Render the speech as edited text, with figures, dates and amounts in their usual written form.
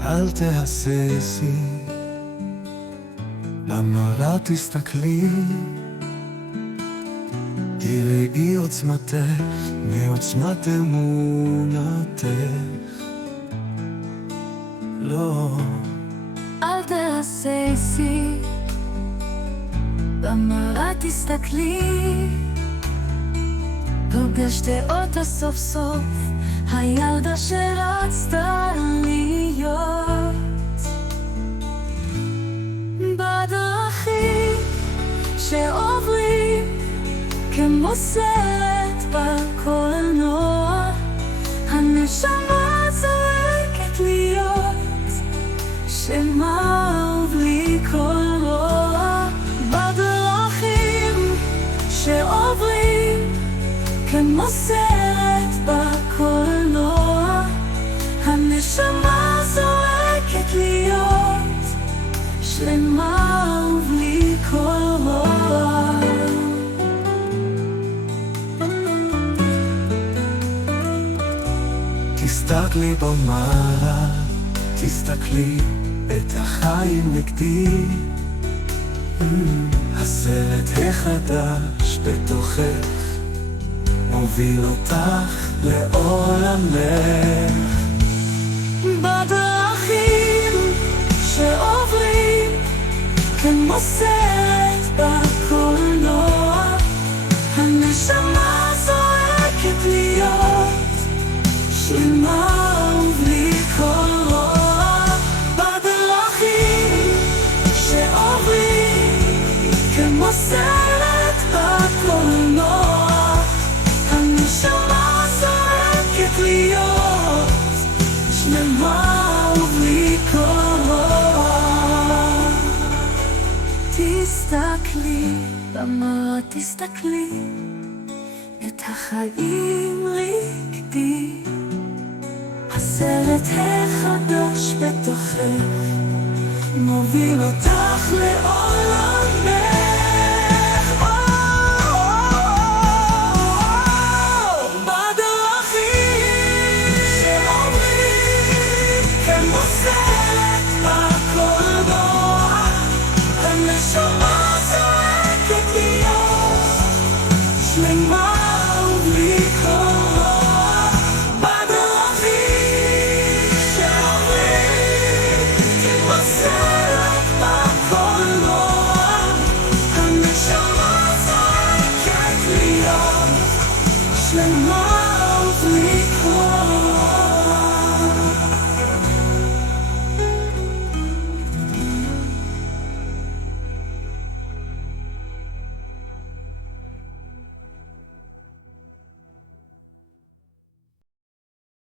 אל תהססי, במראה תסתכלי, תראי עוצמתך מעוצמת אמונתך. לא, אל תהססי, במראה תסתכלי, פוגשת אותה סוף סוף, הילדה שרצתה להיות. בדרכים שעוברים כמו סרט בקולנוע, הנשמה זועקת להיות שלמה ובלי כל רוע. בדרכים שעוברים כמו סרט בקולנוע, הנשמה זועקת להיות שלמה ובלי כל רוע. תסתכלי במראה, תסתכלי את החיים נגדי. הסרט החדש בתוכך מוביל אותך לעולמך. בדרכים שעוברים כמו סרט בקולנוע, הנשמה זועקת להיות שלמה ובלי כל רוע. בדרכים שעוברים כמו סרט בקולנוע, הנשמה זועקת להיות שלמה ובלי כל רוע. תסתכלי במראה, תסתכלי את החיים רקדי, הסרט החדש בתוכך מוביל אותך לעולמך.